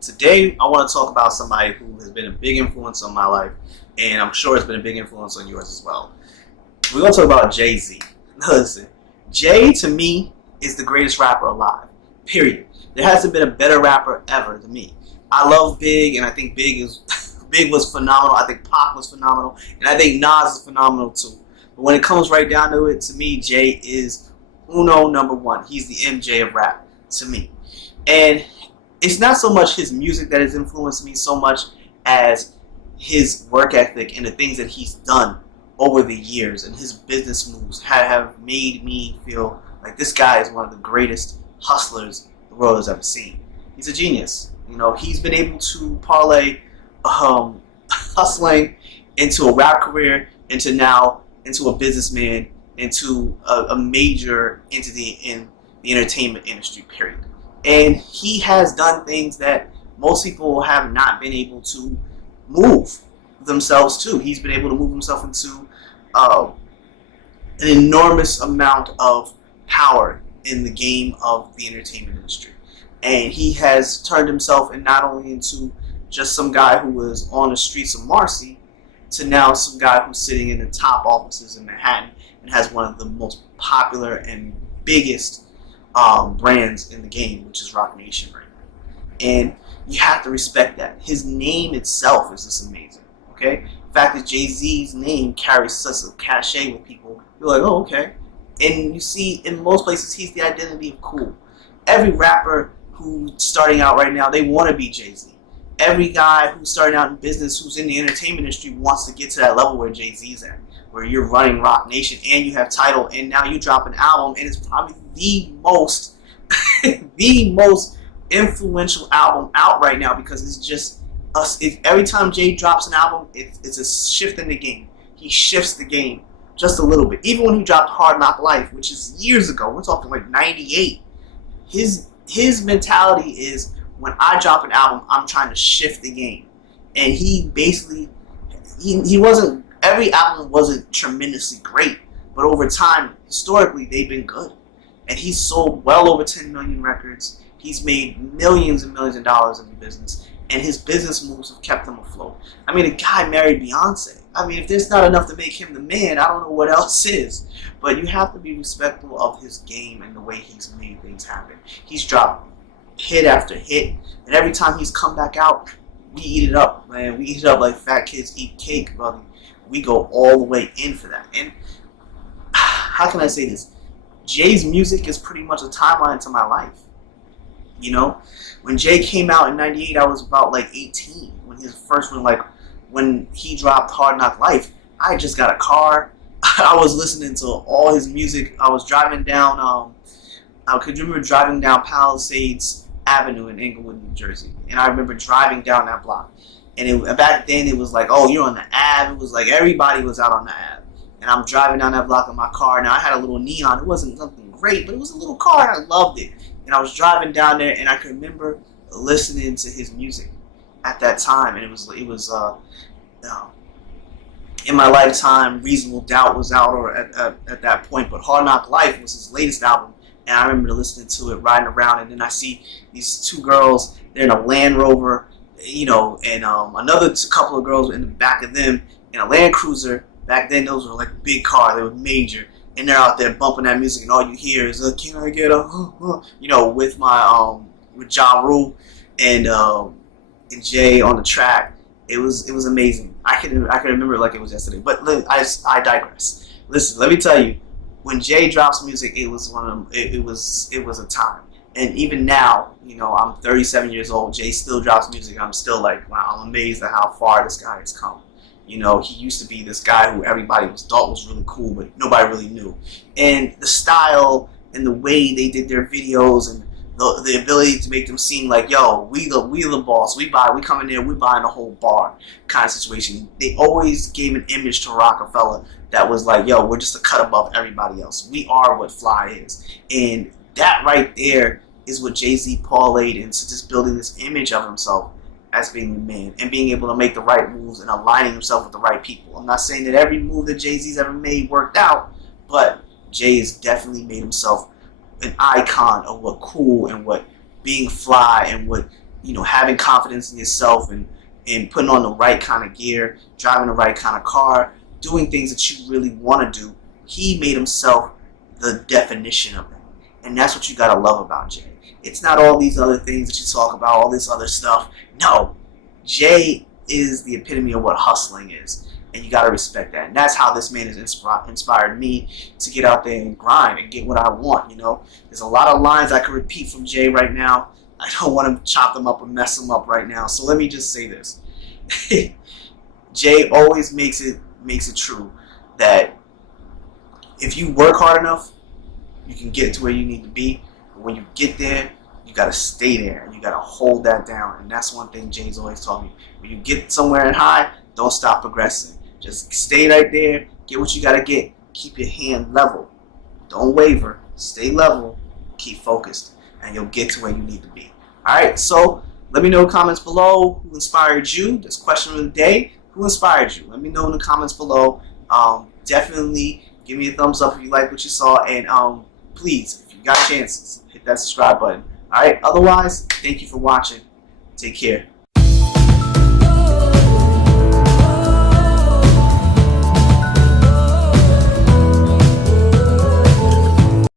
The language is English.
Today, I want to talk about somebody who has been a big influence on my life, and I'm sure it's been a big influence on yours as well. We're going to talk about Jay-Z. Listen, Jay, to me, is the greatest rapper alive, period. There hasn't been a better rapper ever than me. I love Big, and I think Big was phenomenal. I think Pac was phenomenal, and I think Nas is phenomenal too. But when it comes right down to it, to me, Jay is uno number one. He's the MJ of rap, to me. And it's not so much his music that has influenced me so much as his work ethic and the things that he's done over the years, and his business moves have made me feel like this guy is one of the greatest hustlers the world has ever seen. He's a genius. You know, he's been able to parlay hustling into a rap career, into a businessman, into a major entity in the entertainment industry, period. And he has done things that most people have not been able to move themselves to. He's been able to move himself into an enormous amount of power in the game of the entertainment industry. And he has turned himself not only into just some guy who was on the streets of Marcy to now some guy who's sitting in the top offices in Manhattan and has one of the most popular and biggest brands in the game, which is Roc Nation right now. And you have to respect that. His name itself is just amazing. Okay? The fact that Jay-Z's name carries such a cachet with people, you're like, oh, okay. And you see, in most places, he's the identity of cool. Every rapper who's starting out right now, they want to be Jay-Z. Every guy who's starting out in business, who's in the entertainment industry, wants to get to that level where Jay-Z's at, where you're running Roc Nation and you have title, and now you drop an album, and it's probably the most, the most influential album out right now, because it's just us. Every time Jay drops an album, it's a shift in the game. He shifts the game just a little bit. Even when he dropped Hard Knock Life, which is years ago, we're talking like '98. His mentality is, when I drop an album, I'm trying to shift the game. And he basically, he wasn't, every album wasn't tremendously great, but over time, historically, they've been good. And he's sold well over 10 million records. He's made millions and millions of dollars in the business, and his business moves have kept him afloat. I mean, the guy married Beyonce. I mean, if there's not enough to make him the man, I don't know what else is. But you have to be respectful of his game and the way he's made things happen. He's dropped hit after hit, and every time he's come back out, we eat it up, man. We eat it up like fat kids eat cake, brother. We go all the way in for that. And how can I say this? Jay's music is pretty much a timeline to my life. You know, when Jay came out in '98, I was about like 18. When his first one, like when he dropped Hard Knock Life, I just got a car. I was listening to all his music. I was driving down. I could remember driving down Palisades Avenue in Englewood, New Jersey, and I remember driving down that block. And back then, it was like, oh, you're on the Ave. It was like everybody was out on the Ave. And I'm driving down that block in my car. Now, I had a little neon. It wasn't something great, but it was a little car, and I loved it. And I was driving down there, and I could remember listening to his music at that time. And it was in my lifetime, Reasonable Doubt was out or at that point. But Hard Knock Life was his latest album. And I remember listening to it, riding around. And then I see these two girls. They're in a Land Rover, you know, and another couple of girls in the back of them in a Land Cruiser. Back then, those were like a big car. They were major. And they're out there bumping that music, and all you hear is, can I get a, you know, with my, with Ja Rule and Jay on the track. It was amazing. I can remember it like it was yesterday. But I digress. Listen, let me tell you, when Jay drops music, it was it was a time. And even now, you know, I'm 37 years old. Jay still drops music. I'm still like, wow, I'm amazed at how far this guy has come. You know, he used to be this guy who everybody thought was really cool, but nobody really knew. And the style and the way they did their videos and the ability to make them seem like, yo, we the boss. We come in there, we buying the whole bar kind of situation. They always gave an image to Rockefeller that was like, yo, we're just a cut above everybody else. We are what Fly is. And that right there is what Jay-Z parlayed into just building this image of himself as being the man and being able to make the right moves and aligning himself with the right people. I'm not saying that every move that Jay-Z's ever made worked out, but Jay has definitely made himself an icon of what cool and what being fly and what having confidence in yourself and putting on the right kind of gear, driving the right kind of car, doing things that you really want to do. He made himself the definition of that. And that's what you got to love about Jay. It's not all these other things that you talk about, all this other stuff. No, Jay is the epitome of what hustling is. And you got to respect that. And that's how this man has inspired me to get out there and grind and get what I want. There's a lot of lines I could repeat from Jay right now. I don't want to chop them up or mess them up right now. So let me just say this. Jay always makes it true that if you work hard enough, you can get to where you need to be. But when you get there, you got to stay there and you got to hold that down. And that's one thing Jay's always taught me. When you get somewhere and high, don't stop progressing. Just stay right there, get what you got to get, keep your hand level. Don't waver, stay level, keep focused, and you'll get to where you need to be. Alright, so let me know in the comments below who inspired you. This question of the day, who inspired you? Let me know in the comments below. Definitely give me a thumbs up if you like what you saw, and please, if you got chances, hit that subscribe button. Alright, otherwise, thank you for watching. Take care.